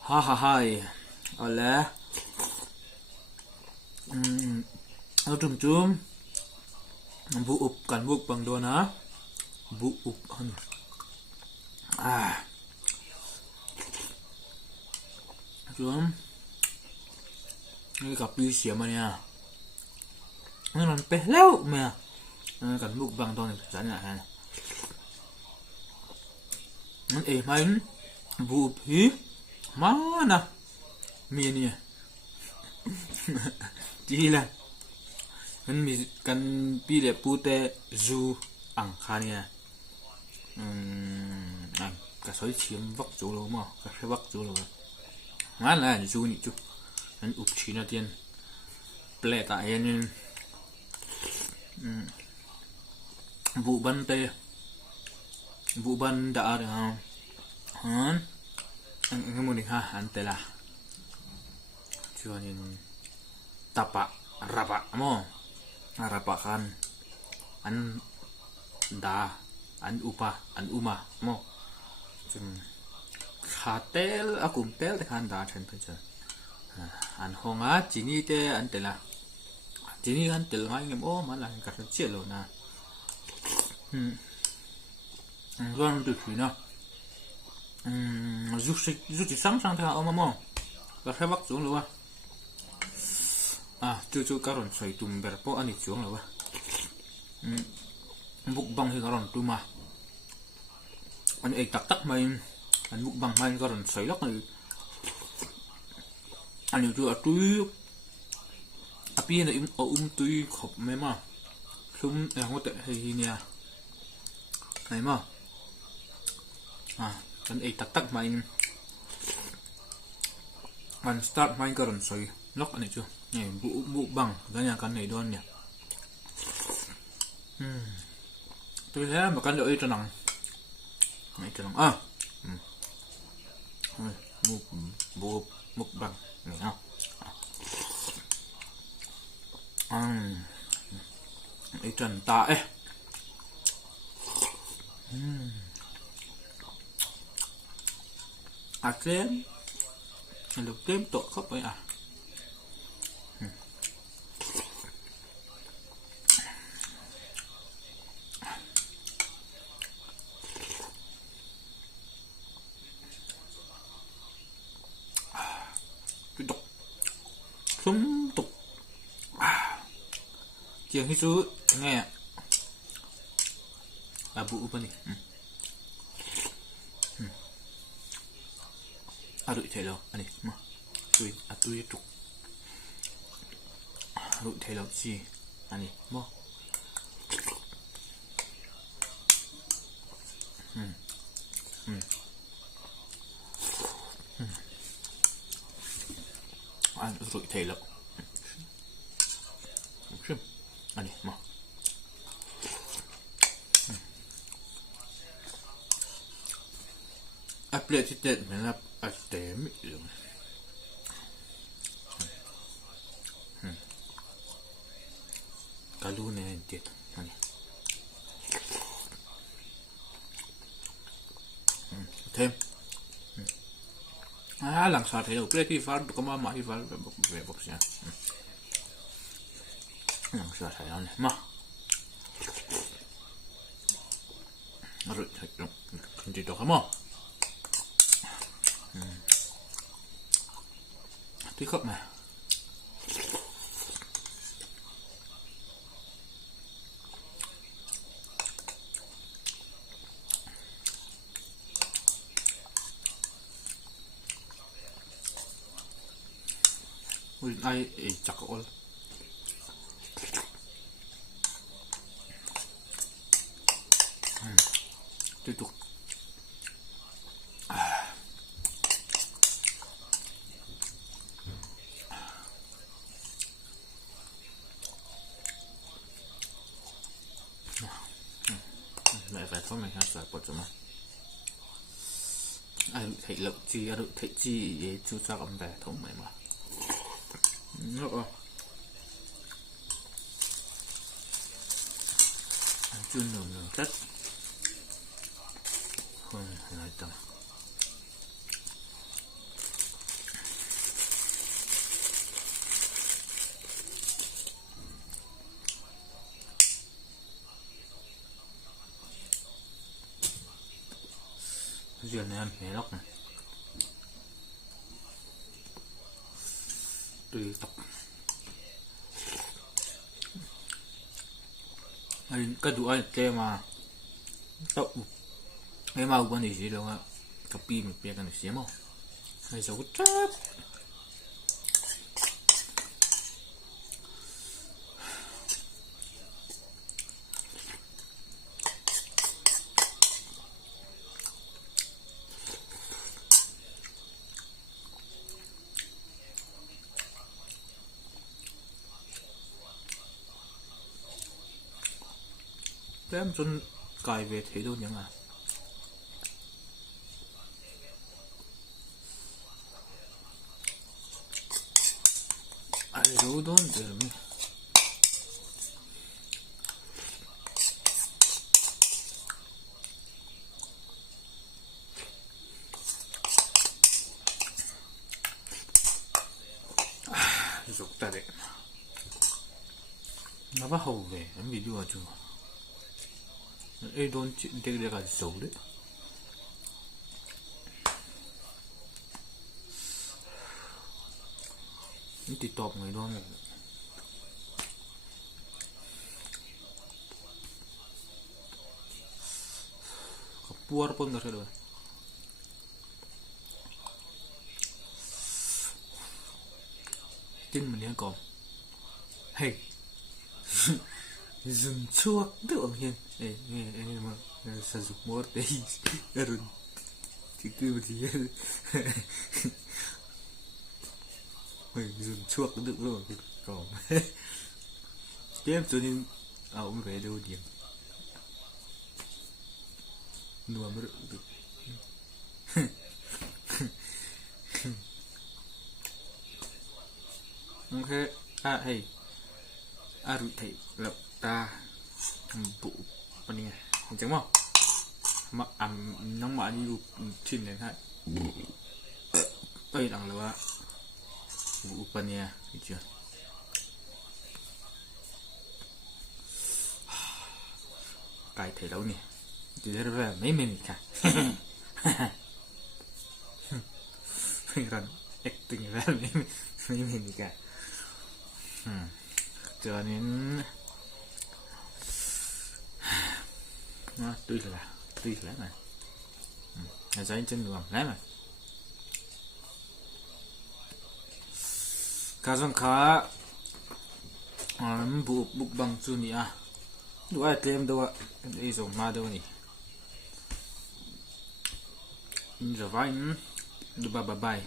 Ha ha hai. Ole. Alo chum chum. Bu up kan buk bang do na. Bu up han. Ah. Chum. Ni cà pi xỉa mà nha. Nó làm pe léo mà. Kan buk bang do này chán nhả ha. Nó ê mai bu up hi. Mana? Mi ni. Chỉ là kan mi kan pi le pu te zu ang khan nha. Cả sói chiếm vóc chú lỗ mà cả cái vóc chú lỗ má là chú nhị chú anh ụp chín là tiền ple tại nên vụ ban tê vụ ban đã được không hả anh cái môn này ha anh tê là cho nên tapa rapa mo rapa kan anh da anh upa anh uma mo chừng khá tel akum tel thì khán đá chân phải chưa anh hong á chỉ ni te anh tel là chỉ ni anh tel ngay em ô mà là cả chiếc rồi nè rồi được gì nữa rút chỉ sáng thì ông mà và khai bắc xuống rồi chú cá ròn xoay tùm bẹt po anh đi xuống rồi bục băng thì cá ròn tùm mà anh ấy tắc mày anh bục bằng mày cá ròn xoay lắc này anh yêu chú túi api này túi khop mấy mà không có tệ hay nè này mà anh ấy tắc mày anh start mày cá ròn xoay lắc này chưa này bụ bằng cái nhà căn này đoan nhỉ tôi thấy mà căn lưỡi cho nặng này cho nặng bụ bằng này không ấy trần tạ ấy kem được kem tội khóc vậy súng tục chuyện cái số nghe bụ bên này đuổi thể đâu anh này mà tôi trục đuổi thể đâu gì anh này mà anh đuổi thể đâu anh này mà applet thì tệ mình là tệ mỹ rồi cá lu này tiệt anh thêm lần sau thì đầu plate thì phát có mà thì phát về bọc xe lần sau thì này mà rồi thấy không không chỉ đó không mà tí khớp này ui ai chắc ôi tiếp tục mẹ phải thôi mình sẽ bật cho mà ai thấy lộc chi ai thấy chi vậy chú cha ông bè thống mày mà nữa chưa nửa rất lại tầm duyên này ăn mé lóc này tùy tóc cái đủ ai cái mà tóc cái màu quan gì đâu á cái pi mình bịa cái này xíu mà hay xấu chết em 좀 cài về thế đâu nhỉ à I don't know 좋다 돼 나봐 하고 왜 미디어 가지고 이 돈 되게 가지고 그래 이 tọp người đó này keluar pun nggak ada tin mình còn hey dùng chuột được hiền nghe mà sử dụng một đấy rồi thì cứ gì mình dùng chuột được rồi còn tiếp cho nên ông về đâu điểm nua mới được ok hey rồi thầy lập ta vụ bên này chẳng không mà ăn nóng mà đi chim này hay đây đằng là vụ bên này thấy chưa cái thầy đâu nè thì đây là mấy mình cả rằng acting ra mấy mình cả cho nên nó tuy là này là giấy trên đường lấy mà 가정 가 bu bukbang chu ni a duai tlem do ei zo ma do ni in ra vai du ba bye